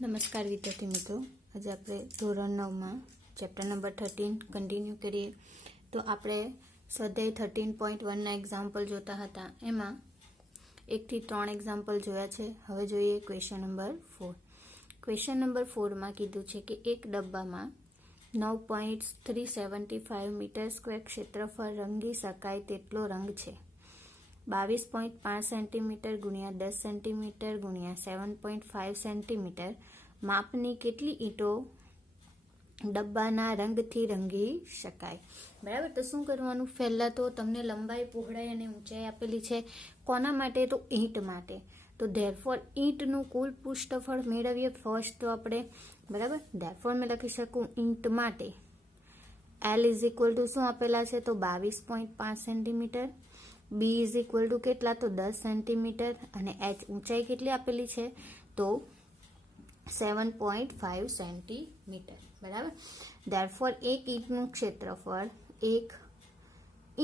નમસ્કાર વિદ્યાર્થી મિત્રો, આજે આપણે ધોરણ 9માં ચેપ્ટર નંબર 13 કન્ટિન્યુ કરીએ. તો આપણે સ્વાધ્યાય 13.1ના એક્ઝામ્પલ જોતા હતા. એમાં 1 થી 3 એક્ઝામ્પલ જોયા છે. હવે જોઈએ ક્વેશ્ચન નંબર 4. ક્વેશ્ચન નંબર 4માં કીધું છે કે એક ડબ્બામાં 9.375 મીટર સ્ક્વેર ક્ષેત્રફળ રંગી શકાય તેટલો રંગ છે. 22.5 સેન્ટીમીટર ગુણ્યા 10 સેન્ટીમીટર ગુણ્યા 7.5 સેન્ટીમીટર માપની કેટલી ઈંટો ડબ્બાના રંગથી રંગી શકાય. બરાબર, તો શું કરવાનું? પહેલાં તો તમને લંબાઈ, પહોળાઈ અને ઊંચાઈ આપેલી છે. કોના માટે? તો ઈંટ માટે. તો ધેરફોર ઈંટનું કુલ પૃષ્ઠફળ મેળવીએ ફર્સ્ટ. તો આપણે બરાબર ધેરફોર મેં લખી શકું ઈંટ માટે L ઇઝ ઇક્વલ ટુ શું આપેલા છે? તો 22.5 centimetre. B is equal to કેટલા? તો 10 સેન્ટીમીટર. અને એચ ઊંચાઈ કેટલી આપેલી છે? તો 7.5 સેન્ટીમીટર. બરાબર, ધેરફોર એક ઈંટનું ક્ષેત્રફળ, એક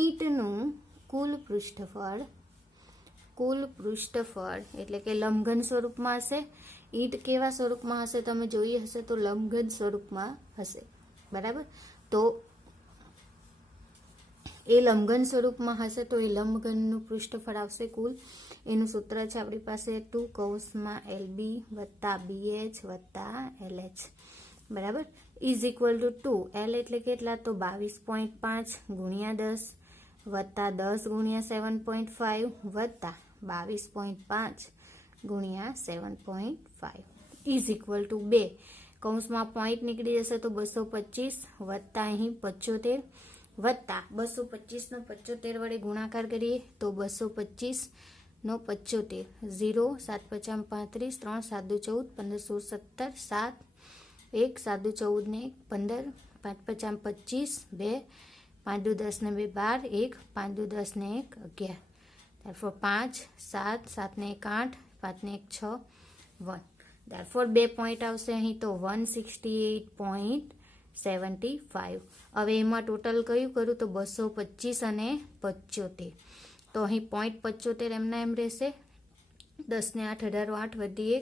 ઈંટનું કુલ પૃષ્ઠફળ એટલે કે લંબઘન સ્વરૂપમાં હશે. ઈંટ કેવા સ્વરૂપમાં હશે? તમે જોઈ હશે તો લંબઘન સ્વરૂપમાં હશે. બરાબર, તો એ લંબઘન સ્વરૂપમાં હશે તો એ લંબઘનનું પૃષ્ઠફળ આવશે કુલ. એનું સૂત્ર છે આપણી પાસે 2 કૌંસમાં LB વત્તા BH વત્તા LH. બરાબર, ઇઝ ઇક્વલ ટુ 2. L એટલે કેટલા? તો 22.5 ગુણ્યા 10 વત્તા 10 ગુણ્યા 7.5 વત્તા 22.5 ગુણ્યા 7.5 ઇઝ ઇક્વલ ટુ 2. કૌંસમાં પોઈન્ટ નીકળી જશે તો 225 વત્તા અહીં 75 વત્તા 225 નો 75 વડે ગુણાકાર કરીએ તો 225 નો 75, 0 7 5 35, 3 7 14, 15 16 17, 7 1 7 14 ને 15, 5 5 25, 2 5 10 ને 2 12, 1 5 10 ને 1 11. therefore 5 7 7 ને 1 8, 5 ને 1 6 1. therefore 2 પોઈન્ટ આવશે અહીં તો 168.75. હવે એમાં ટોટલ કયું કરું તો 225 અને 75. તો અહીં 0.75 એમના એમ રહેશે. 10 ને 8 18 8 વધી 1,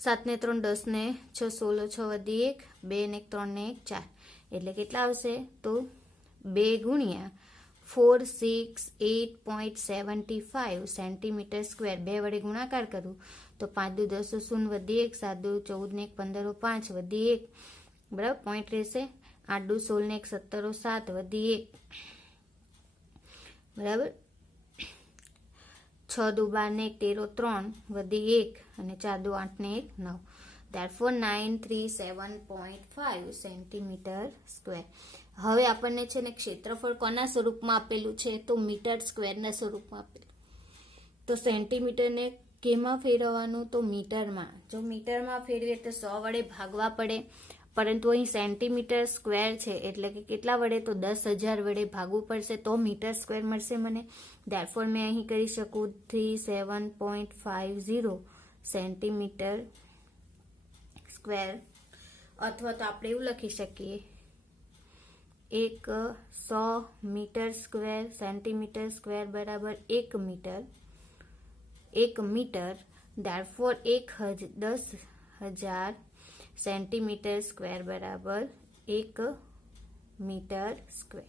7 ને 3 10 ને 6 16 6 વધી 1, 2 ને 3 ને 1 4. એટલે કેટલા આવશે? તો 2 ગુણ્યા 468.75 સેન્ટીમીટર સ્ક્વેર. 2 વડે ગુણાકાર કરું તો 5 દુ 10 0 વધી 1, 7 દુ 14 ને 1 15 5 વધી 1. બરાબર, પોઈન્ટ રહેશે. 8 દુ 16 ને 1 17 7 વધી 1. બરાબર, 6 દુ 12 ને 1 13 3 વધી 1 અને 4 દુ 8 ને 1 9. therefore 937.5 centimetre square. હવે આપણને છે ને ક્ષેત્રફળ કોના સ્વરૂપમાં આપેલું છે? તો મીટર સ્ક્વેરના સ્વરૂપમાં આપેલું. તો સેન્ટીમીટરને કેમાં ફેરવવાનું? તો મીટરમાં. જો મીટરમાં ફેરવીએ તો 100 વડે ભાગવા પડે, પરંતુ અહીં સેન્ટીમીટર સ્ક્વેર છે એટલે કે કેટલા વડે? તો 10,000 વડે ભાગવું પડશે તો મીટર સ્ક્વેર મળશે મને. therefore મેં અહીં કરી શકું 37.50 સેન્ટીમીટર સ્ક્વેર. અથવા તો આપણે એવું લખી શકીએ 100 મીટર સ્ક્વેર સેન્ટીમીટર સ્ક્વેર બરાબર 1 metre. 1 metre therefore 10,000 centimetre square બરાબર 1 મીટર સ્ક્વેર.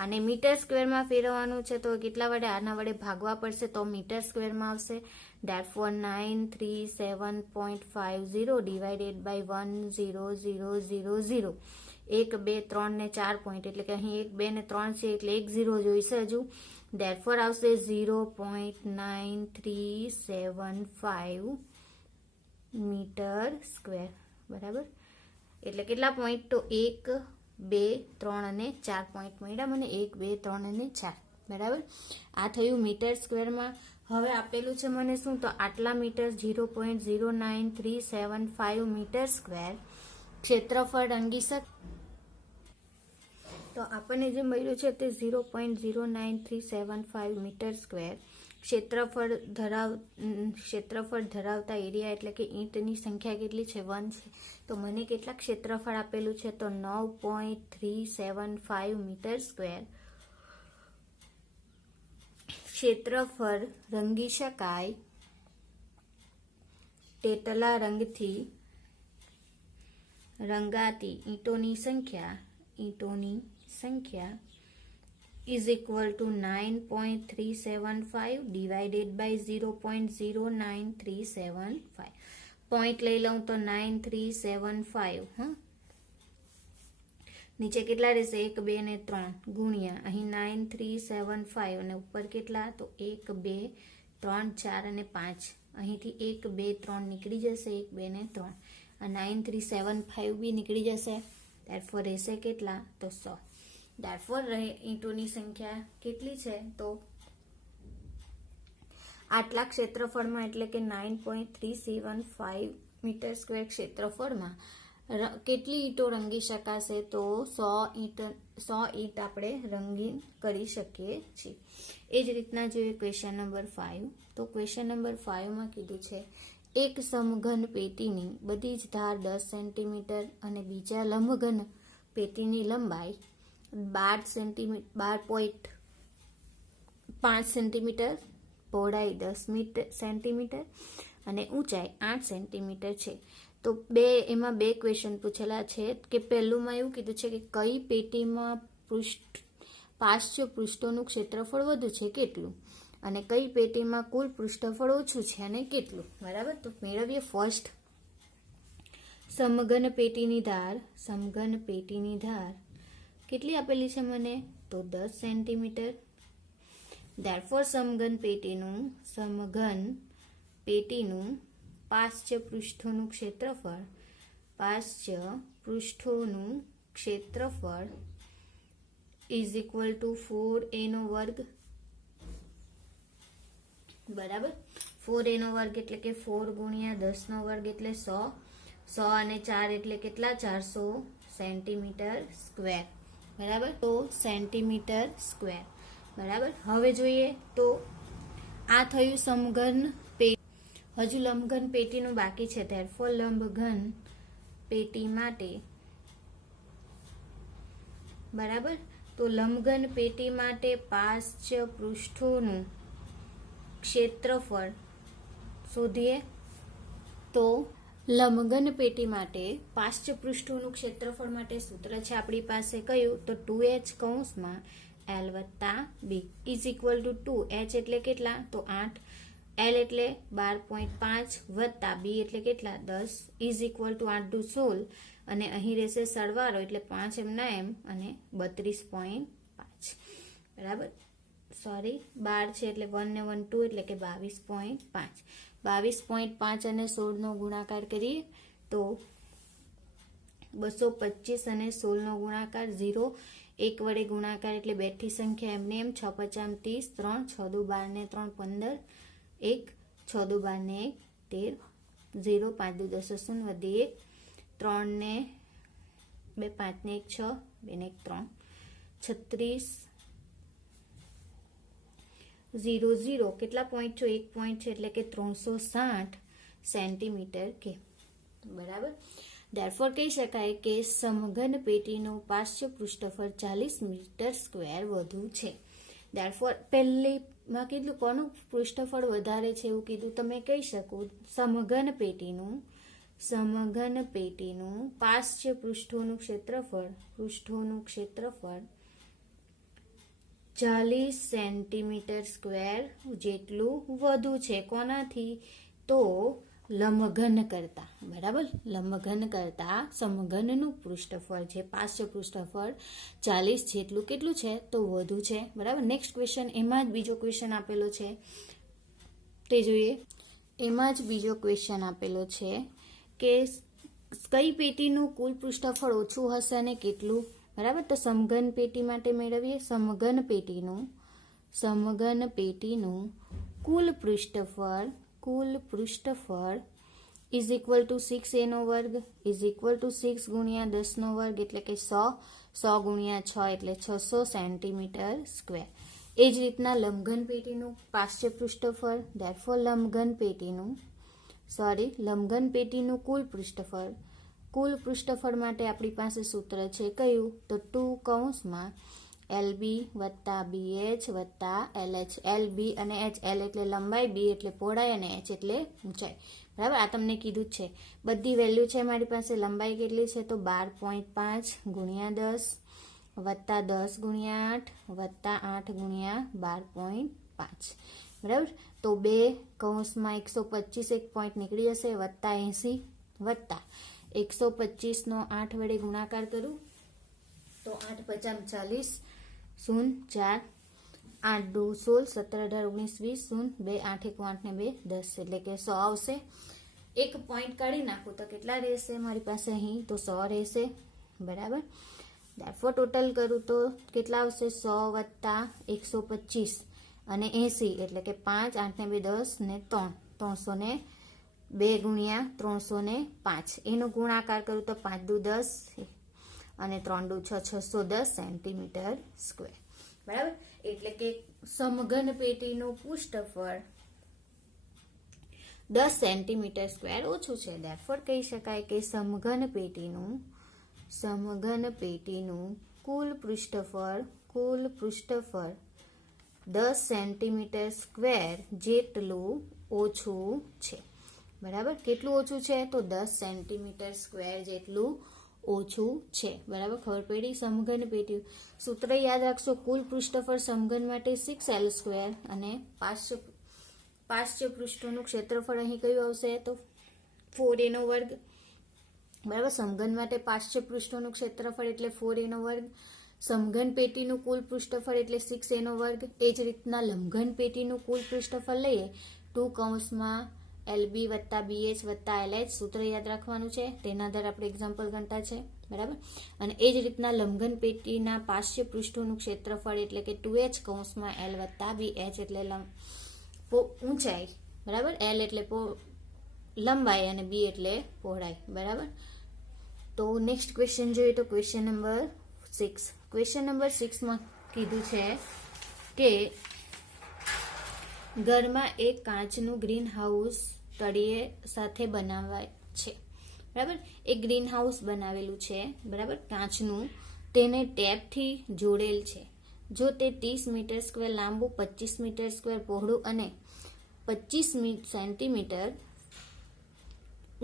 આને મીટર સ્ક્વેરમાં ફેરવવાનું છે તો કેટલા વડે? આના વડે ભાગવા પડશે તો મીટર સ્ક્વેરમાં આવશે. therefore 937.50 divided by 10000. 1 2 3 ને 4 પોઈન્ટ એટલે કે અહીં 1 2 ને 3 છે એટલે 1 0 જોઈશે હજુ. therefore આવશે 0.9375 મીટર સ્ક્વેર. બરાબર, એટલે કેટલા પોઈન્ટ? તો 1 2 3 અને 4 પોઈન્ટ મળ્યા મને. 1 2 3 અને 4. બરાબર, આ થયું મીટર સ્ક્વેરમાં. હવે આપેલું છે મને શું? તો આટલા મીટર 0.09375 મીટર સ્ક્વેર ક્ષેત્રફળ રંગી શકે. તો આપણને જે મળ્યું છે તે 0.09375 મીટર સ્ક્વેર ક્ષેત્રફળ ધરાવતા એરિયા એટલે કે ઈંટની સંખ્યા કેટલી છે? 1 છે. તો મને કેટલા ક્ષેત્રફળ આપેલું છે? તો 9.375 મીટર સ્ક્વેર ક્ષેત્રફળ રંગી શકાય તેટલા રંગથી રંગાતી ઈંટોની સંખ્યા is equal to 9.375 divided by 0.09375. Point લઈ લઉં તો 9375. હા, નીચે કેટલા રહેશે? 1 2 ને 3 ગુણ્યા અહીં 9375 અને ઉપર કેટલા? તો 1 2 3 4 અને 5. અહીંથી 1 2 3 નીકળી જશે, 1 2 ને 3 આ 9375 બી નીકળી જશે. ધેરફોર રહેશે કેટલા? તો 100. ધેરફોર ઈંટોની સંખ્યા કેટલી છે? તો આટલા ક્ષેત્રફળમાં એટલે કે 9.375 મીટર સ્ક્વેર ક્ષેત્રફળમાં કેટલી ઈંટો રંગી શકાશે? તો 100 ઈંટ આપણે રંગીન કરી શકીએ છીએ. એ જ રીતના જોઈએ ક્વેશ્ચન નંબર 5. તો ક્વેશ્ચન નંબર 5માં કીધું છે એક સમઘન પેટીની બધી જ ધાર 10 સેન્ટીમીટર અને બીજા લંબઘન પેટીની લંબાઈ 12.5 સેન્ટીમીટર, પહોળાઈ 10 સેન્ટીમીટર અને ઊંચાઈ 8 સેન્ટીમીટર છે. તો એમાં બે ક્વેશ્ચન પૂછેલા છે કે પહેલુંમાં એવું કીધું છે કે કઈ પેટીમાં પાર્શ્વ પૃષ્ઠોનું ક્ષેત્રફળ વધુ છે કેટલું, અને કઈ પેટીમાં કુલ પૃષ્ઠફળ ઓછું છે અને કેટલું. બરાબર, તો મેળવીએ. ફર્સ્ટ, સમઘન પેટીની ધાર કેટલી આપેલી છે મને? તો 10 સેન્ટીમીટર. ધેરફોર સમઘન પેટીનું પાર્શ્વ પૃષ્ઠોનું ક્ષેત્રફળ ઇઝ ઇક્વલ ટુ 4a² બરાબર. 4a² એટલે કે 4 ગુણ્યા 10² એટલે 100. 100 અને 4 એટલે કેટલા? 400 સેન્ટીમીટર સ્ક્વેર. બરાબર, તો સેન્ટીમીટર સ્ક્વેર. બરાબર, હવે જોઈએ તો આ થયું સમઘન પેટી. હજુ લંબઘન પેટીનું બાકી છે. ધેરફોર લંબઘન પેટી માટે બરાબર, તો લંબઘન પેટી માટે પાર્શ્વ પૃષ્ઠોનું ક્ષેત્રફળ શોધીએ. તો લંબઘન પેટી માટે પાર્શ્વ પૃષ્ઠોનું ક્ષેત્રફળ માટે સૂત્ર છે આપણી પાસે કયું? તો 2h કૌંસમાં l વત્તા b is equal two 2h એટલે કેટલા? તો 8, l એટલે 12.5 વત્તા b એટલે કેટલા? 10 ઇઝ ઇક્વલ ટુ 8 દુ 16 અને અહીં રહેશે સરવાળો એટલે 5 એમના એમ અને 32.5. બરાબર, સોરી 12 છે એટલે 1 ને 1 2 એટલે કે 22.5. 22.5 અને 16 નો ગુણાકાર કરીએ તો 225 અને 16 નો ગુણાકાર 0 1 વડે ગુણાકાર એટલે બેઠી સંખ્યા એમને એમ 6 5 30 3 6 દુ 12 ને 3 15 1 6 દુ 12 ને 1 13 0 5 દુ 10 0 વધી 1 3 ને 2 5 ને 1 6 2 ને 1 3 36 0 0 કેટલા પોઈન્ટ છે? 1 પોઈન્ટ છે એટલે કે 360 સેન્ટીમીટર કે. બરાબર, ધેરફોર કહી શકાય કે સમઘન પેટીનું પાર્શ્વ પૃષ્ઠફળ 40 મીટર સ્ક્વેર વધુ છે. ધેરફોર પહેલીમાં કીધું કોનું પૃષ્ઠફળ વધારે છે એવું કીધું. તમે કહી શકો સમઘન પેટીનું પાર્શ્વ પૃષ્ઠોનું ક્ષેત્રફળ 40 સેન્ટીમીટર સ્ક્વેર જેટલું વધુ છે. કોનાથી? તો લંબઘન કરતા. બરાબર, લંબઘન કરતા સમઘનનું પૃષ્ઠફળ છે પાર્શ્વ પૃષ્ઠફળ 40 જેટલું કેટલું છે? તો વધુ છે. બરાબર, નેક્સ્ટ ક્વેશ્ચન એમાં જ બીજો ક્વેશ્ચન આપેલો છે તે જોઈએ. એમાં જ બીજો ક્વેશ્ચન આપેલો છે કે કઈ પેટીનું કુલ પૃષ્ઠફળ ઓછું હશે અને કેટલું. બરાબર, તો સમઘન પેટી માટે મેળવીએ. સમઘન પેટીનું કુલ પૃષ્ઠફળ is equal to 6a² is equal to 6 ગુણ્યા 10² એટલે કે 100 ગુણ્યા 6 એટલે 600 સેન્ટીમીટર સ્ક્વેર. એ જ રીતના લંબઘન પેટીનું પાર્શ્વ પૃષ્ઠફળ. ધેરફોર લંબઘન પેટીનું કુલ પૃષ્ઠફળ માટે આપણી પાસે સૂત્ર છે કયું? તો 2 કૌંસમાં LB વત્તા BH વત્તા LH. LB અને H, L એટલે લંબાઈ, B એટલે પહોળાઈ અને H એટલે ઊંચાઈ. બરાબર, આ તમને કીધું જ છે. બધી વેલ્યુ છે મારી પાસે. લંબાઈ કેટલી છે તો 12.5 ગુણ્યા 10 વત્તા 10 ગુણ્યા 8 વત્તા 8 ગુણ્યા 12.5. બરાબર, તો 2 કૌંસમાં 125 એક પોઈન્ટ નીકળી જશે વત્તા 80 વત્તા 125 નો 8 વડે ગુણાકાર કરું તો 8 × 40 0 4 8 2 16 17 18 19 20 0 2 8 1 8 ને 2 10 એટલે કે 100 આવશે. એક પોઈન્ટ કાઢી નાખું તો કેટલા રહેશે મારી પાસે અહીં તો 100 રહેશે. બરાબર, therefore ટોટલ કરું તો કેટલા આવશે 100 વત્તા 125 અને 80 એટલે કે 5 8 ને 2 10 ને 3 300 ને 2 ગુણ્યા 305 એનો ગુણાકાર કરું તો 5 દુ 10 અને 3 દુ 6 610 સેન્ટીમીટર સ્ક્વેર. બરાબર, એટલે કે સમઘન પેટીનું પૃષ્ઠફળ 10 સેન્ટીમીટર સ્ક્વેર ઓછું છે. therefore કહી શકાય કે સમઘન પેટીનું કુલ પૃષ્ઠફળ 10 સેન્ટીમીટર સ્ક્વેર જેટલું ઓછું છે. બરાબર, કેટલું ઓછું છે તો 10 સેન્ટીમીટર સ્ક્વેર જેટલું ઓછું છે. બરાબર, ખબર પડી. સમઘન પેટી સૂત્ર યાદ રાખશો. કુલ પૃષ્ઠફળ સમઘન માટે 6L² અને પાર્શ્વ પૃષ્ઠોનું ક્ષેત્રફળ અહીં કયું આવશે તો 4A². બરાબર, સમઘન માટે પાર્શ્વ પૃષ્ઠોનું ક્ષેત્રફળ એટલે 4A². સમઘન પેટીનું કુલ પૃષ્ઠફળ એટલે 6A². એ જ રીતના લંબઘન પેટીનું કુલ પૃષ્ઠફળ લઈએ 2 કૌંસમાં LB વત્તા BH વત્તા LH. સૂત્ર યાદ રાખવાનું છે, તેના આધારે આપણે એક્ઝામ્પલ ગણતા છે. બરાબર, અને એ જ રીતના લંબઘન પેટીના પાર્શ્વ પૃષ્ઠોનું ક્ષેત્રફળ એટલે કે 2H કૌંસમાં L વત્તા BH એટલે ઊંચાઈ. બરાબર, L એટલે લંબાઈ અને B એટલે પહોળાઈ. બરાબર, તો નેક્સ્ટ ક્વેશ્ચન જોઈએ તો ક્વેશ્ચન નંબર 6. ક્વેશ્ચન નંબર 6માં કીધું છે કે ઘરમાં એક કાચનું ગ્રીન હાઉસ તળિયે સાથે બનાવાય છે. બરાબર, એક ગ્રીન હાઉસ બનાવેલું છે. બરાબર, કાચનું, તેને ટેપથી જોડેલ છે. જો તે 30 મીટર સ્ક્વેર લાંબુ, 25 મીટર સ્ક્વેર પહોળું અને 25 સેન્ટીમીટર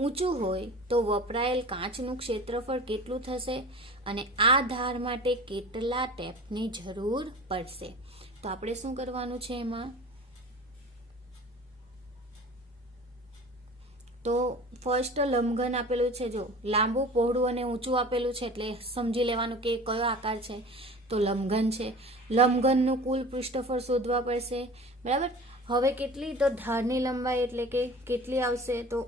ઊંચું હોય તો વપરાયેલ કાચનું ક્ષેત્રફળ કેટલું થશે અને આ ધાર માટે કેટલા ટેપની જરૂર પડશે. તો આપણે શું કરવાનું છે એમાં તો ફર્સ્ટ લંબઘન આપેલું છે. જો લાંબુ, પહોળું અને ઊંચું આપેલું છે એટલે સમજી લેવાનું કે કયો આકાર છે તો લંબઘન છે. લંબઘનનું કુલ પૃષ્ઠફળ શોધવા પડશે. બરાબર, હવે કેટલી તો ધારની લંબાઈ એટલે કે કેટલી આવશે તો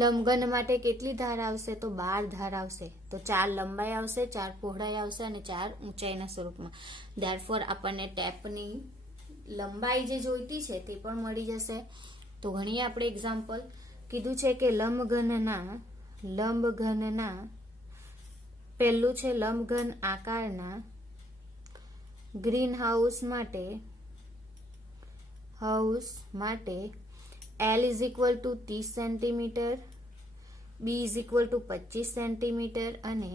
લંબઘન માટે કેટલી ધાર આવશે તો 12 ધાર આવશે. તો 4 લંબાઈ આવશે, 4 પહોળાઈ આવશે અને 4 ઊંચાઈના સ્વરૂપમાં. therefore આપણને ટેપની લંબાઈ જે જોઈતી છે તે પણ મળી જશે. તો ઘણી આપણે એક્ઝામ્પલ કીધું છે કે લંબઘનના પહેલું છે લંબઘન આકારના ગ્રીન હાઉસ માટે L = 30 સેન્ટીમીટર, B = 25 સેન્ટીમીટર અને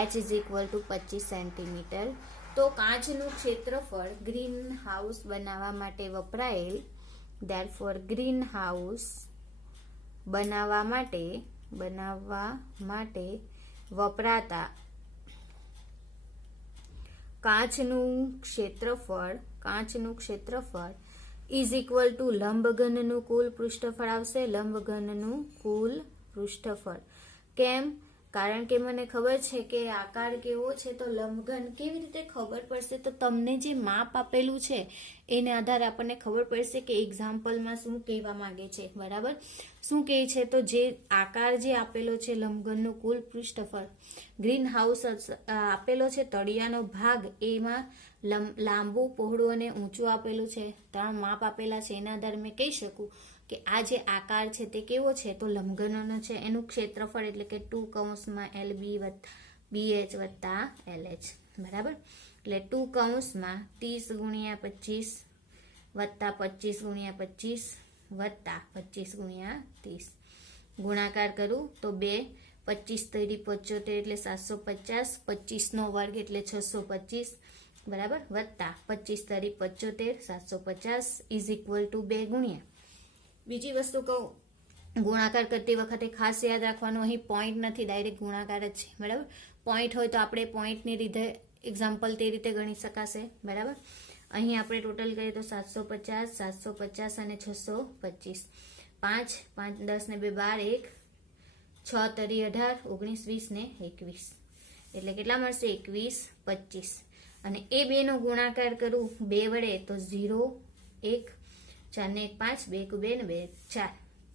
H = 25 સેન્ટીમીટર. તો કાચનું ક્ષેત્રફળ ગ્રીન હાઉસ બનાવવા માટે વપરાયેલ therefore ગ્રીન હાઉસ બનાવવા માટે વપરાતા કાચનું ક્ષેત્રફળ is equal to લંબઘનનું કુલ પૃષ્ઠફળ આવશે. લંબઘનનું કુલ પૃષ્ઠફળ. કેમ? કારણ કે મને ખબર છે કે આકાર કેવો છે તો લંબઘન કેવી રીતે ખબર પડશે તો તમને જે માપ આપેલું છે એને આધારે આપણને ખબર પડશે કે એક્ઝામ્પલમાં શું કહેવા માંગે છે. બરાબર, શું કહે છે તો જે આકાર જે આપેલો છે લંબઘનનું કુલ પૃષ્ઠફળ, ગ્રીન હાઉસ આપેલો છે તળિયાનો ભાગ, એમાં લાંબુ, પહોળું અને ઊંચું આપેલું છે. 3 માપ આપેલા છે. એના આધારે મેં કહી શકું કે આ જે આકાર છે તે કેવો છે તો લંબઘનનો છે. એનું ક્ષેત્રફળ એટલે કે 2 કૌંસમાં LB વત્તા BH વત્તા LH. બરાબર, એટલે 2 કૌંસમાં 30 ગુણ્યા 25 વત્તા 25 ગુણ્યા 25 વત્તા 25 ગુણ્યા 30 ગુણાકાર કરું તો 2 25 તરી 75 એટલે 750, 25 નો વર્ગ એટલે 625, બરાબર, વત્તા 25 તરી 75 750 ઇઝ ઇક્વલ ટુ 2 ગુણ્યા. બીજી વસ્તુ કહું, ગુણાકાર કરતી વખતે ખાસ યાદ રાખવાનું, અહીં પોઈન્ટ નથી, ડાયરેક્ટ ગુણાકાર જ છે, બરાબર. પોઈન્ટ હોય તો આપણે પોઈન્ટની રીતે એક્ઝામ્પલ તે રીતે ગણી શકાશે, બરાબર. અહીં આપણે ટોટલ કરીએ તો 750 750 અને 625, 5 5 10 ને 2 12, 1 6 તરી 18 19 20 ને 21, એટલે કેટલા મળશે? 21 25. અને એ બે નો ગુણાકાર કરું 2 વડે તો 0 1 4 ને 1 5, 2 2 ને 2 4,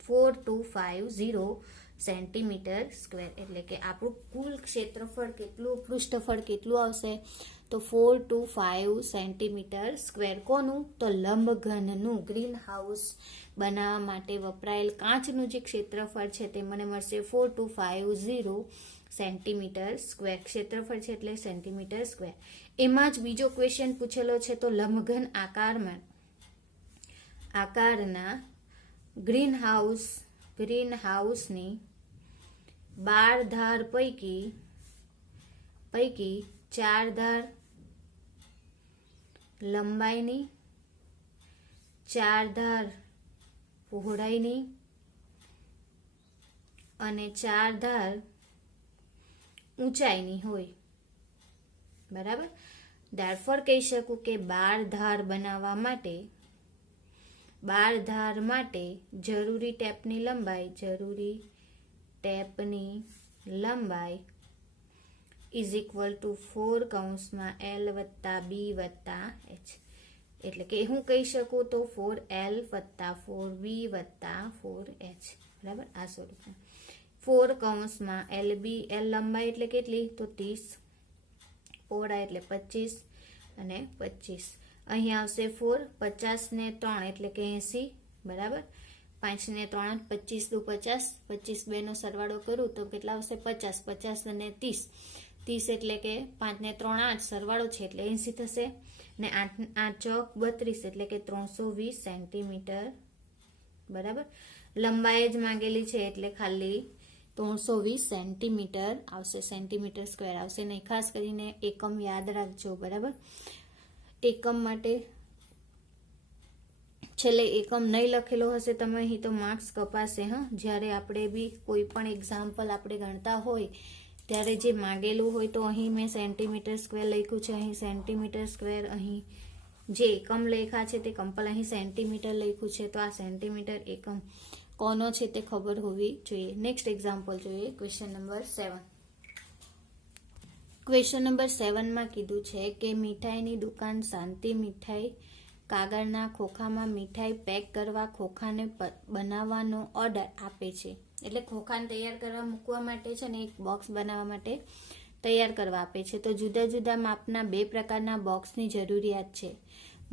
4250 સેન્ટીમીટર સ્ક્વેર. એટલે કે આપણું કુલ ક્ષેત્રફળ કેટલું, પૃષ્ઠફળ કેટલું આવશે? તો 425 સેન્ટીમીટર સ્ક્વેર. કોનું? તો લંબઘનનું, ગ્રીન હાઉસ બનાવવા માટે વપરાયેલ કાચનું જે ક્ષેત્રફળ છે તે મને મળશે 4250 સેન્ટીમીટર સ્ક્વેર. ક્ષેત્રફળ છે એટલે સેન્ટીમીટર સ્ક્વેર. એમાં જ બીજો ક્વેશ્ચન પૂછેલો છે, તો લંબઘન આકારના ગ્રીન હાઉસની 12 ધાર પૈકી 4 ધાર લંબાઈની, 4 ધાર પહોળાઈની અને 4 ધાર ઊંચાઈની હોય, બરાબર. દારફોર કહી શકું કે 12 ધાર બનાવવા માટે 12 ધાર માટે જરૂરી ટેપની લંબાઈ ઇઝ ઇક્વલ ટુ 4 કૌંસમાં L વત્તા B વત્તા H. એટલે કે હું કહી શકું તો 4L વત્તા 4B વત્તા 4H, બરાબર. આ સ્વરૂપમાં 4 કૌંસમાં LB, L લંબાઈ એટલે કેટલી? તો 30, પહોળાઈ એટલે 25 અને 25. અહીં આવશે 4, 50 ને 3 એટલે કે 80, બરાબર. 5 ને 3 25 દુ 50, 25 2 નો સરવાળો કરું તો કેટલા આવશે? 50, 50 અને 30, 30 એટલે કે 5 ને 3 8, સરવાળો છે એટલે 80 થશે. ને 8 ચોક 32 એટલે કે 320 સેન્ટીમીટર, બરાબર. લંબાઈ જ માંગેલી છે એટલે ખાલી 320 સેન્ટીમીટર આવશે, સેન્ટીમીટર સ્ક્વેર આવશે નહીં. ખાસ કરીને એકમ યાદ રાખજો, બરાબર. એકમ માટે છેલ્લે એકમ નહીં લખેલો હશે તમે અહીં તો માર્ક્સ કપાશે. હા, જ્યારે આપણે બી કોઈ પણ એક્ઝામ્પલ આપણે ગણતા હોય ત્યારે જે માંગેલું હોય તો અહીં મેં સેન્ટીમીટર સ્ક્વેર લખ્યું છે, અહીં સેન્ટીમીટર સ્ક્વેર, અહીં જે એકમ લખ્યા છે તે કમ્પલ અહીં સેન્ટીમીટર લખ્યું છે, તો આ સેન્ટીમીટર એકમ કોનો છે તે ખબર હોવી જોઈએ. નેક્સ્ટ એક્ઝામ્પલ જોઈએ, ક્વેશ્ચન નંબર 7. ક્વેશ્ચન નંબર 7માં કીધું છે કે મીઠાઈની દુકાન શાંતિ મીઠાઈ કાગળના ખોખામાં મીઠાઈ પેક કરવા ખોખાને બનાવવાનો ઓર્ડર આપે છે. એટલે ખોખાને તૈયાર કરવા મૂકવા માટે છે ને એક બોક્સ બનાવવા માટે તૈયાર કરવા આપે છે. તો જુદા જુદા માપના 2 પ્રકારના બોક્સની જરૂરિયાત છે.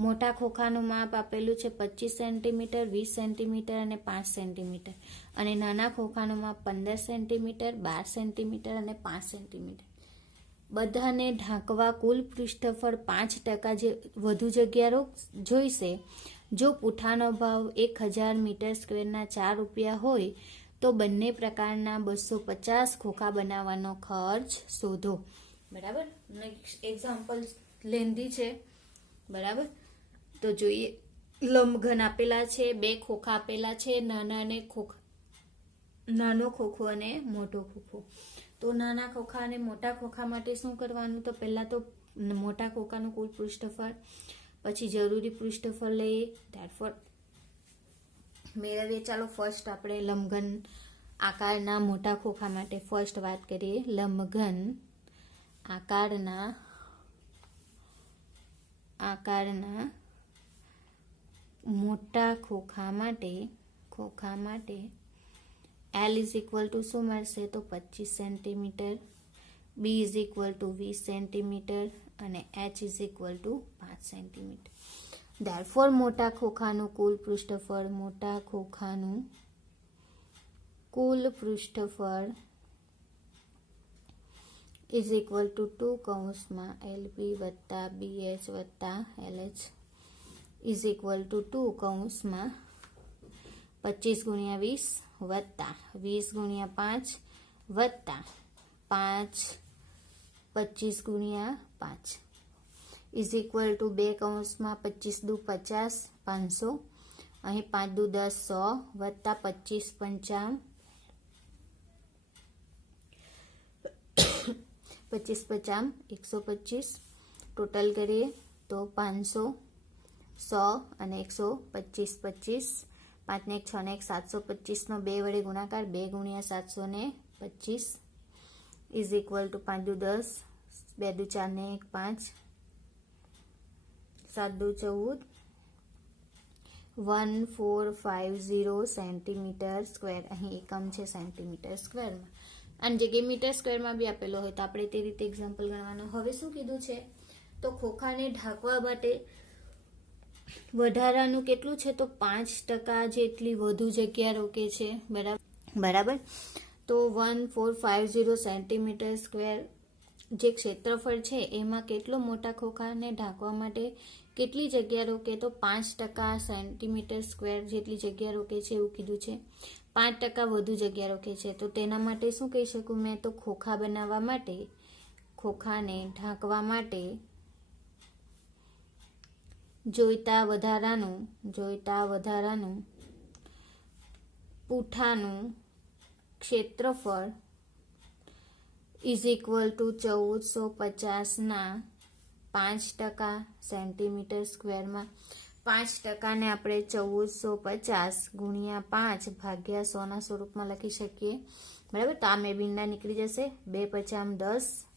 મોટા ખોખાનું માપ આપેલું છે 25 સેન્ટીમીટર, 20 સેન્ટીમીટર અને 5 સેન્ટીમીટર. અને નાના ખોખાનું માપ 15 સેન્ટીમીટર, 12 સેન્ટીમીટર અને 5 સેન્ટીમીટર. બધાને ઢાંકવા કુલ પૃષ્ઠફળ 5% જે વધુ જગ્યા જોઈશે. જો પૂંઠાનો ભાવ 1000 મીટર સ્ક્વેરના 4 રૂપિયા હોય તો બંને પ્રકારના 250 ખોખા બનાવવાનો ખર્ચ શોધો, બરાબર. એક્ઝામ્પલ લેન્ધી છે, બરાબર. તો જોઈએ, લંબઘન આપેલા છે, 2 ખોખા આપેલા છે, નાનો ખોખો અને મોટો ખોખો. તો નાના ખોખા અને મોટા ખોખા માટે શું કરવાનું? તો પહેલા તો મોટા ખોખાનું કુલ પૃષ્ઠફળ, પછી જરૂરી પૃષ્ઠફળ લઈએ, ધેરફોર મેળવીએ. ચાલો ફર્સ્ટ આપણે લંબઘન આકારના મોટા ખોખા માટે ફર્સ્ટ વાત કરીએ. લંબઘન આકારના મોટા ખોખા માટે L ઇઝ ઇક્વલ ટુ શું મળશે? તો 25 centimetre, B is equal two 20 centimetre અને H is equal two 5 centimetre. Therefore મોટા ખોખાનું કુલ પૃષ્ઠફળ ઇઝ ઇક્વલ ટુ 2 કૌંસમાં LB વત્તા BH વત્તા LH ઇઝ ઇક્વલ ટુ 2 કૌંસમાં 25 ગુણ્યા 20 વત્તા 20 ગુણ્યા 5 વત્તા 5 25 ગુણ્યા 5 ઇઝ ઇક્વલ ટુ 2 કૌંસમાં 25 દુ 50 500 અહીં 5 દુ 10 100 વત્તા 25 55 25 50 125 ટોટલ કરીએ તો 500 100 અને 125 25 5 ને 1 6 ને 1 725 નો 2 વડે ગુણાકાર 2 ગુણ્યા 725 ઇઝ ઇક્વલ ટુ 5 દુ 10 2 દુ 4 ને 1 5 7 દુ 14 1450 સેન્ટીમીટર સ્ક્વેર અહીં એકમ છે સેન્ટીમીટર સ્ક્વેરમાં અને જગ્યાએ મીટર સ્ક્વેરમાં બી આપેલો હોય તો આપણે તે રીતે એક્ઝામ્પલ ગણવાનો હવે શું કીધું છે તો ખોખાને ઢાંકવા માટે વધારાનું કેટલું છે તો 5% જેટલી વધુ જગ્યા રોકે છે બરાબર તો 1450 સેન્ટીમીટર સ્ક્વેર જે ક્ષેત્રફળ છે એમાં કેટલો મોટા ખોખાને ઢાંકવા માટે કેટલી જગ્યા રોકે તો 5% સેન્ટીમીટર સ્ક્વેર જેટલી જગ્યા રોકે છે એવું કીધું છે 5% વધુ જગ્યા રોકે છે તો તેના માટે શું કહી શકું મેં તો ખોખા બનાવવા માટે ખોખાને ઢાંકવા માટે જોઈતા વધારાનું પૂઠાનું ક્ષેત્રફળ ઇઝ ઇક્વલ ટુ 1450 ના 5% સેન્ટીમીટર સ્ક્વેરમાં 5% ને આપણે 1450 ગુણ્યા 5 ભાગ્યા 100 ના સ્વરૂપમાં લખી શકીએ બરાબર તો આ મેબીનના નીકળી જશે 2 50 10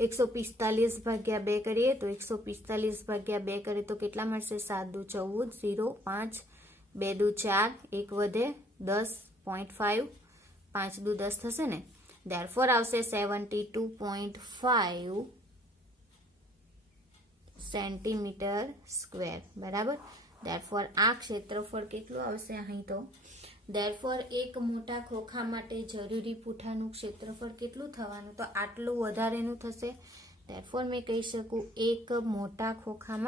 145 ભાગ્યા 2 કરીએ તો 145 ભાગ્યા 2 કરીએ તો કેટલા મળશે 7 દુ 14 0 5 2 દુ 4 1 વધે 10.5 5 દુ 10 થશે ને ધેરફોર આવશે 72.5 સેન્ટીમીટર સ્ક્વેર બરાબર ધેરફોર આ ક્ષેત્રફળ કેટલું આવશે અહીં તો ધેરફોર એક મોટા ખોખા માટે જરૂરી પૂઠાનું ક્ષેત્રફળ કેટલું થવાનું તો આટલું વધારેનું થશે ધેરફોર મેં કહી શકું એક મોટા ખોખા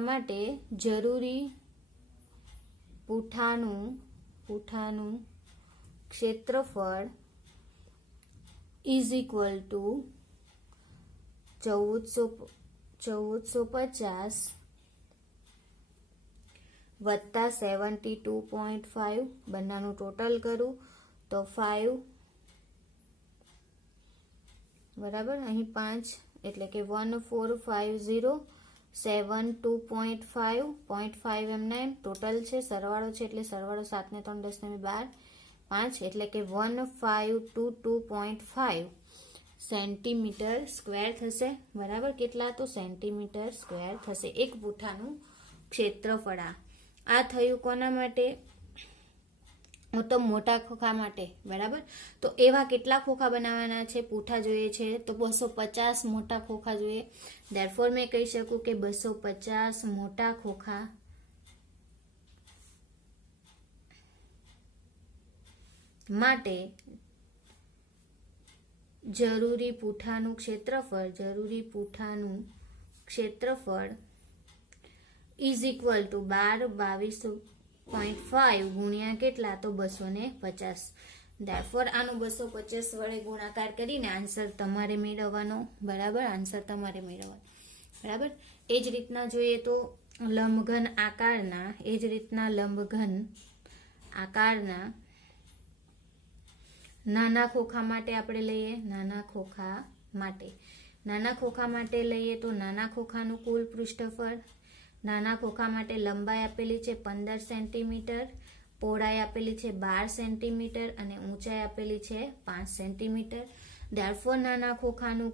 માટે જરૂરી પૂઠાનું ક્ષેત્રફળ ઇઝ ઇક્વલ ટુ 1450 વત્તા 72.5 બંનેનું ટોટલ કરું તો 5 બરાબર અહીં 5 એટલે કે 1450 72.5 0.5 એમને ટોટલ છે સરવાળો છે એટલે સરવાળો 7 ને 3 10 ને 12 5 એટલે કે 1522.5 સેન્ટીમીટર સ્ક્વેર થશે બરાબર કેટલા તો સેન્ટીમીટર સ્ક્વેર થશે એક પૂઠાનું ક્ષેત્રફળ આ થયું કોના માટે તો મોટા ખોખા માટે બરાબર તો એવા કેટલા ખોખા બનાવવાના છે પૂઠા જોઈએ છે તો 250 મોટા ખોખા જોઈએ ધેરફોર મેં કહી શકું કે 250 મોટા ખોખા માટે જરૂરી પૂઠાનું ક્ષેત્રફળ ઇઝ ઇક્વલ ટુ 22.5 ગુણ્યા કેટલા તો 250 ધેરફોર આનું 250 વડે ગુણાકાર કરીને આન્સર તમારે મેળવવાનો બરાબર એ જ રીતના જોઈએ તો લંબઘન આકારના નાના ખોખા માટે આપણે લઈએ નાના ખોખા માટે લઈએ તો નાના ખોખાનું કુલ પૃષ્ઠફળ નાના ખોખા માટે લંબાઈ આપેલી છે 15 સેન્ટીમીટર પહોળાઈ આપેલી છે 12 સેન્ટીમીટર અને ઊંચાઈ આપેલી છે 5 સેન્ટીમીટર ધેરફોર નાના ખોખાનું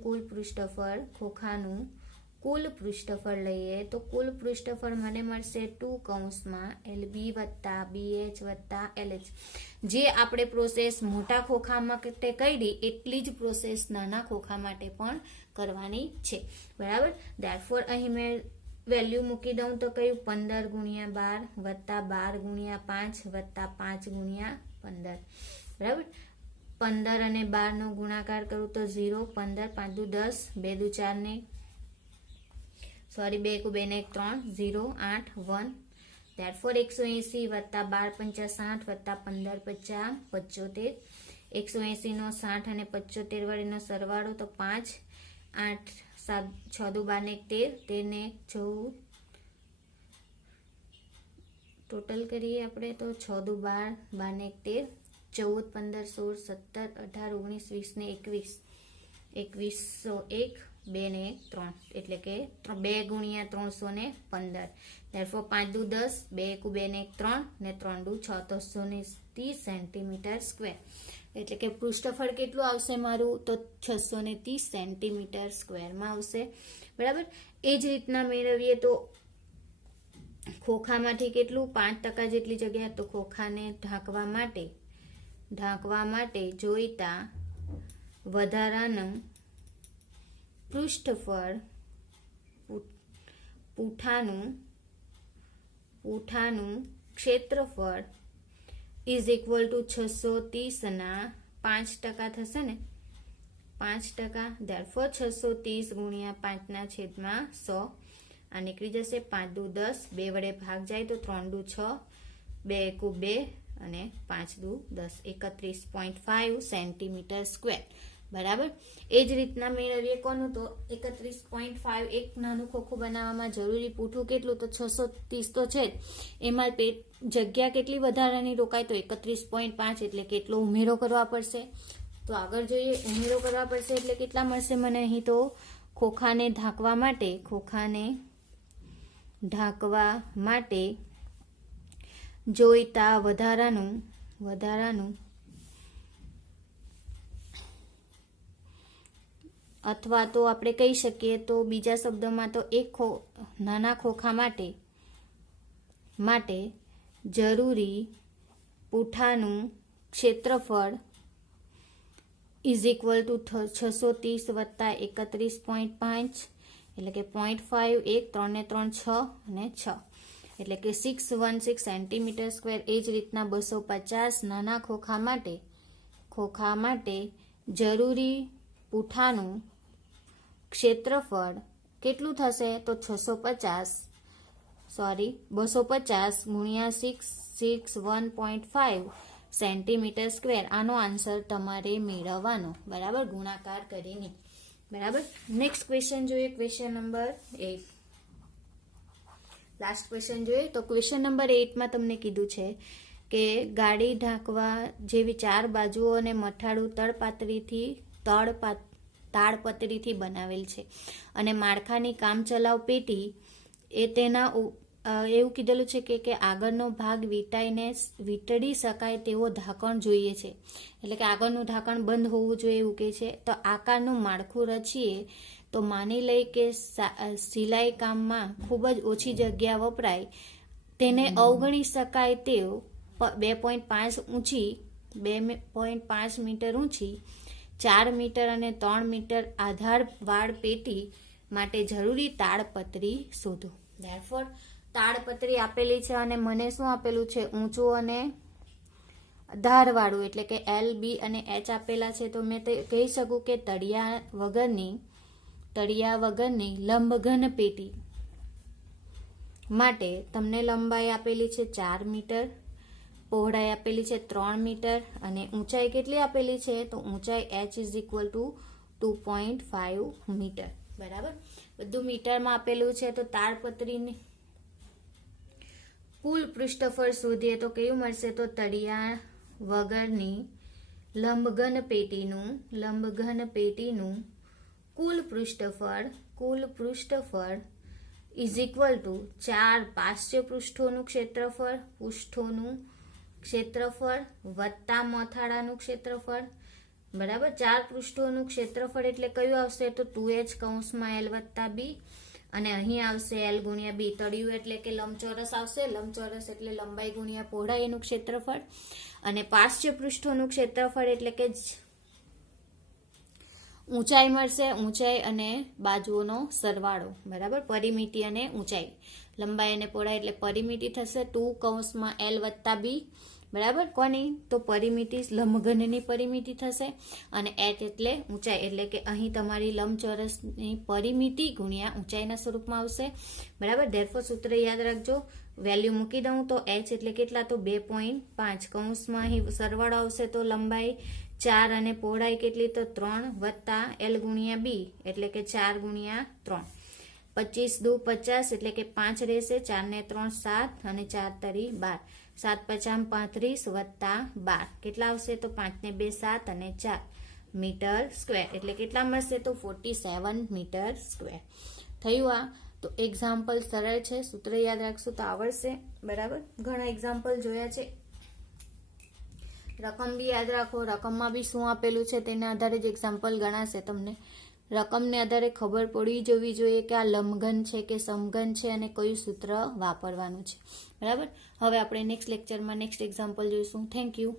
કુલ પૃષ્ઠફળ લઈએ તો કુલ પૃષ્ઠફળ મને મળશે 2 કૌંસમાં LB વત્તા BH વત્તા LH જે આપણે પ્રોસેસ મોટા ખોખા માટે કરી એટલી જ પ્રોસેસ નાના ખોખા માટે પણ કરવાની છે બરાબર ધેરફોર અહીં મેં વેલ્યુ મૂકી દઉં તો કયું 15 ગુણ્યા 12 વત્તા 12 ગુણ્યા 5 વત્તા 5 ગુણ્યા 15 બરાબર 15 અને 12 નો ગુણાકાર કરું તો 0, 15, 5 દુ 10, 2 દુ 4 ને સોરી 2 એકુ 2 ને 1 3, 0, 8, 1. Therefore 180 વત્તા 12 50 60 વત્તા 15 50 75. 180 નો 60 અને 75 વડેનો સરવાળો તો 5, 8, 7, 6 દુ 12 ને 13, 13 ને 14. ટોટલ કરીએ આપણે તો 6 દુ 12, 12 ને 13, 14, 15, 16, 17, 18, 19, 20 ને 21, 2101, 2 ને 3 એટલે કે 2 ગુણ્યા 315. Therefore 5 દુ 10, 2 એકુ 2 ને 1 3 ને 3 દુ 6 તો 630 સેન્ટીમીટર સ્ક્વેર. એટલે કે પૃષ્ઠફળ કેટલું આવશે મારું તો 630 સેન્ટીમીટર સ્ક્વેરમાં આવશે. બરાબર. એ જ રીતના મેળવીએ તો ખોખામાંથી કેટલું 5% જેટલી જગ્યા, તો ખોખાને ઢાંકવા માટે જોઈતા વધારાનું પૃષ્ઠફળ પૂઠાનું ક્ષેત્રફળ ઇઝ ઇક્વલ ટુ 630 ના 5% થશે ને 5%. Therefore 630 ગુણ્યા 5 ના છેદમાં 100 આ નીકળી જશે. 5 દુ 10, 2 વડે ભાગ જાય તો 3 દુ 6, 2 એકુ 2 અને 5 દુ 10, 31.5 સેન્ટીમીટર સ્ક્વેર. બરાબર. એ જ રીતના મેળવીએ કોનું તો 31.5. એક નાનું ખોખું બનાવવામાં જરૂરી પૂઠું કેટલું તો 630 તો છે જ, એમાં જગ્યા કેટલી વધારાની રોકાય તો 31.5 એટલે કેટલો ઉમેરો કરવા પડશે. તો આગળ જોઈએ. ઉમેરો કરવા પડશે એટલે કેટલા મળશે મને અહીં તો ખોખાને ઢાંકવા માટે જોઈતા વધારાનું અથવા તો આપણે કહી શકીએ તો બીજા શબ્દોમાં તો એક નાના ખોખા માટે જરૂરી પૂઠાનું ક્ષેત્રફળ ઇઝ ઇક્વલ ટુ 630 વત્તા 31.5 એટલે કે 0.5, 1, 3 ને 3 6 અને 6 એટલે કે 616 સેન્ટીમીટર સ્ક્વેર. એ જ રીતના 250 નાના ખોખા માટે જરૂરી પૂઠાનું ક્ષેત્રફળ કેટલું થશે તો 250 ગુણ્યા 661.5 સેન્ટીમીટર સ્ક્વેર. આનો આન્સર તમારે મેળવવાનો. બરાબર. ગુણાકાર કરીને. બરાબર. નેક્સ્ટ ક્વેશ્ચન જોઈએ. Question number 8. લાસ્ટ ક્વેશ્ચન જોઈએ તો ક્વેશ્ચન નંબર 8માં તમને કીધું છે કે ગાડી ઢાંકવા જેવી 4 બાજુઓ અને મઠાળું તાડપત્રીથી બનાવેલ છે અને માળખાની કામચલાઉ પેટી એ તેના એવું કીધેલું છે કે આગળનો ભાગ વીંટળી શકાય તેવો ઢાંકણ જોઈએ છે. એટલે કે આગળનું ઢાંકણ બંધ હોવું જોઈએ એવું કહે છે. તો આકારનું માળખું રચીએ તો માની લઈ કે સિલાઈ કામમાં ખૂબ જ ઓછી જગ્યા વપરાય, તેને અવગણી શકાય તેવું 2.5 ઊંચી 2.5 મીટર ઊંચી 4 મીટર અને 3 મીટર આધારવાળ પેટી માટે જરૂરી તાડપત્રી શોધો. Therefore તાડપત્રી આપેલી છે અને મને શું આપેલું છે ઊંચું અને ધારવાળું એટલે કે L, B અને H આપેલા છે. તો મેં કહી શકું કે તળિયા વગરની લંબઘન પેટી માટે તમને લંબાઈ આપેલી છે 4 મીટર, પહોળાઈ આપેલી છે 3 મીટર અને ઊંચાઈ કેટલી આપેલી છે તો ઊંચાઈ H is equal to 2.5 metre. બરાબર. બધું મીટરમાં આપેલું છે. તો તાડપત્રીની કુલ પૃષ્ઠફળ શોધીએ તો કેવું મળશે તો તળિયા વગરની લંબઘન પેટીનું કુલ પૃષ્ઠફળ ઇઝ ઇક્વલ ટુ 4 પાર્શ્વ પૃષ્ઠોનું ક્ષેત્રફળ વત્તા મથાળાનું ક્ષેત્રફળ. બરાબર. 4 પૃષ્ઠોનું ક્ષેત્રફળ એટલે કયું આવશે તો 2H કૌંસમાં L વત્તા B અને અહીં આવશે L ગુણ્યા B. તળિયું એટલે કે લંબચોરસ આવશે. લંબચોરસ એટલે લંબાઈ ગુણ્યા પહોળાઈ એનું ક્ષેત્રફળ. અને પાર્શ્વ પૃષ્ઠોનું ક્ષેત્રફળ એટલે કે ઊંચાઈ મળશે. ઊંચાઈ અને બાજુઓનો સરવાળો. બરાબર. પરિમિતિ અને ઊંચાઈ, લંબાઈ અને પહોળાઈ એટલે પરિમિતિ થશે 2 કૌંસમાં L વત્તા B બરાબર. કોની? તો પરિમિતિ લંબઘનની પરિમિતિ થશે અને h એટલે ઊંચાઈ, એટલે કે અહીં તમારી લંબચોરસની પરિમિતિ ગુણ્યા ઊંચાઈના સ્વરૂપમાં આવશે. બરાબર. ધેરફોર સૂત્ર યાદ રાખજો. વેલ્યુ મૂકી દઉં તો h એટલે કેટલા? તો 2.5. કૌંસમાં અહીં સરવાળો આવશે તો લંબાઈ 4 અને પહોળાઈ કેટલી? તો 3 વત્તા l ગુણ્યા b એટલે કે 4 ગુણ્યા 3. 25 દુ 50 એટલે કે 5 રહેશે. 4 ને 3 7 અને 4 તરી 12. 7 50 35 વત્તા 12 કેટલા આવશે? તો 5 ને 2 7 અને 4 મીટર સ્ક્વેર એટલે કેટલા મળશે? તો 47 મીટર સ્ક્વેર. થયું આ? તો એક્ઝામ્પલ સરળ છે, સૂત્ર યાદ રાખશું તો આવડશે. બરાબર. ઘણા એક્ઝામ્પલ જોયા છે. રકમ બી યાદ રાખો. રકમમાં બી શું આપેલું છે તેના આધારે જ એક્ઝામ્પલ ગણાશે. તમને રકમને આધારે ખબર પડી જવી જોઈએ કે આ લંબઘન છે કે સમઘન છે અને કયું સૂત્ર વાપરવાનું છે. બરાબર. હવે આપણે નેક્સ્ટ લેક્ચરમાં નેક્સ્ટ એક્ઝામ્પલ જોઈશું. Thank you.